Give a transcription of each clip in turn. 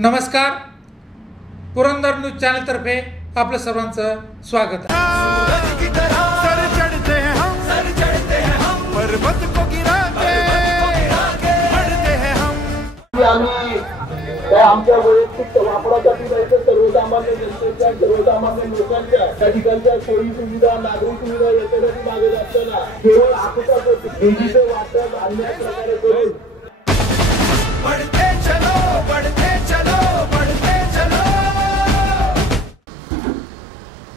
नमस्कार, Purandar news channel तर्फे आपलं सर्वांचं स्वागत आहे। सर चढ़ते हैं हम पर्वत को गिरा के बढ़ते हैं हम। आम्ही आमच्या वैयक्तिक वापरासाठी जायचं सर्वसामान्य जनतेच्या सर्वसामान्य लोकांच्या त्या ठिकाणच्या सोयी सुविधा नागरी सुविधा याच्यासाठी मागे असताना केवळ आपल्याच निधीचं वाटप अन्याय प्रकारे करून बढ़ते चलो बढ़ते चलो बढ़ते चलो।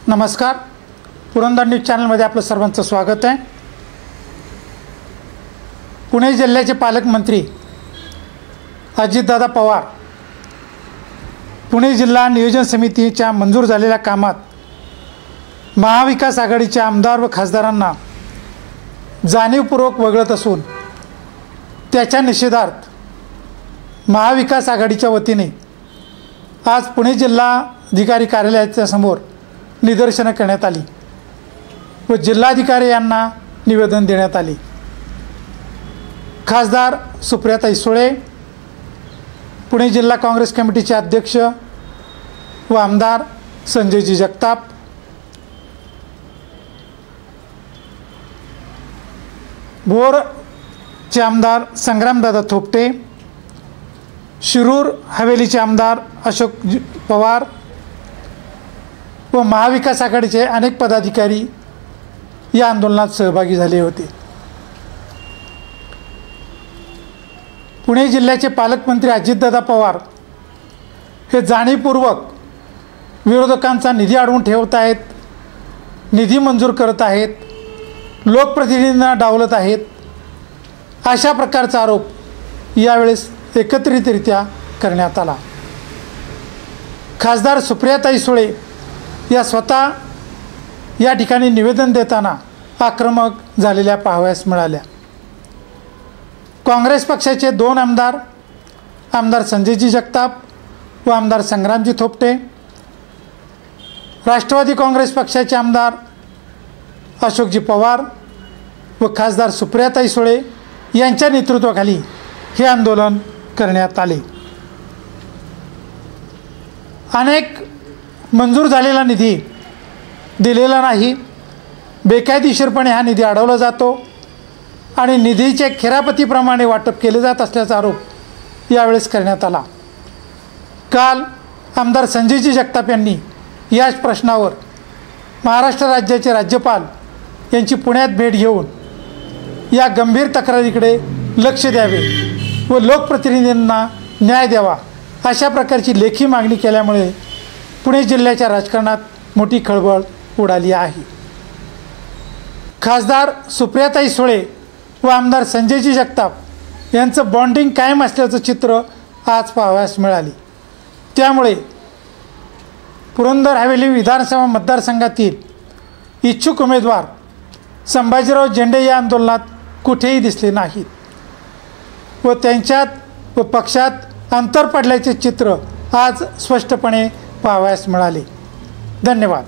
नमस्कार, पुरंदर न्यूज चॅनलमध्ये आपलं सर्वांचं स्वागत आहे। पुणे जिल्ह्याचे पालकमंत्री अजितदादा पवार पुणे जिल्हा नियोजन समितीच्या मंजूर झालेल्या कामात महाविकास आघाडीच्या आमदार व खासदारांना जाणीवपूर्वक वगळत असून त्याच्या निषेधार्थ महाविकास आघाडीच्या वतीने आज पुणे जिल्हाधिकारी कार्यालयाच्या समोर निदर्शनं करण्यात आली व जिल्हाधिकारी यांना निवेदन देण्यात आले। खासदार सुप्रियाताई सुळे, पुणे जिल्हा काँग्रेस कमिटीचे अध्यक्ष व आमदार संजयजी जगताप, भोरचे आमदार संग्रामदादा थोपटे, शिरूर हवेलीचे आमदार अशोक पवार व महाविकास आघाडीचे अनेक पदाधिकारी या आंदोलनात सहभागी झाले होते। पुणे जिल्ह्याचे पालकमंत्री अजितदादा पवार हे जाणीवपूर्वक विरोधकांचा निधी अडवून ठेवत आहेत, निधी मंजूर करत आहेत, लोकप्रतिनिधींना डावलत आहेत, अशा प्रकारचा आरोप यावेळेस एकत्रितरित्या करण्यात आला। खासदार सुप्रियाताई सुळे या स्वतः या ठिकाणी निवेदन देताना आक्रमक झालेल्या पाहावयास मिळाल्या। काँग्रेस पक्षाचे दोन आमदार संजयजी जगताप व आमदार संग्रामजी थोपटे, राष्ट्रवादी काँग्रेस पक्षाचे आमदार अशोकजी पवार व खासदार सुप्रियाताई सुळे यांच्या नेतृत्वाखाली हे आंदोलन करण्यात आले। अनेक मंजूर झालेला निधी दिलेला नाही, बेकायदेशीरपणे हा निधी अडवला जातो आणि निधीचे खेरापतीप्रमाणे वाटप केले जात असल्याचा आरोप यावेळेस करण्यात आला। काल आमदार संजयजी जगताप यांनी याच प्रश्नावर महाराष्ट्र राज्याचे राज्यपाल यांची पुण्यात भेट घेऊन या गंभीर तक्रारीकडे लक्ष द्यावे व लोकप्रतिनिधींना न्याय द्यावा अशा प्रकारची लेखी मागणी केल्यामुळे पुणे जिल्ह्याच्या राजकारणात मोठी खळबळ उडाली आहे। खासदार सुप्रियाताई सुळे व आमदार संजयजी जगताप यांचं बॉन्डिंग कायम असल्याचं चित्र आज पाहावयास मिळाले। त्यामुळे पुरंदर हवेली विधानसभा मतदारसंघातील इच्छुक उमेदवार संभाजीराव झेंडे या आंदोलनात कुठेही दिसले नाहीत व त्यांच्यात व पक्षात अंतर पडल्याचे चित्र आज स्पष्टपणे पाहावयास मिळाले। धन्यवाद।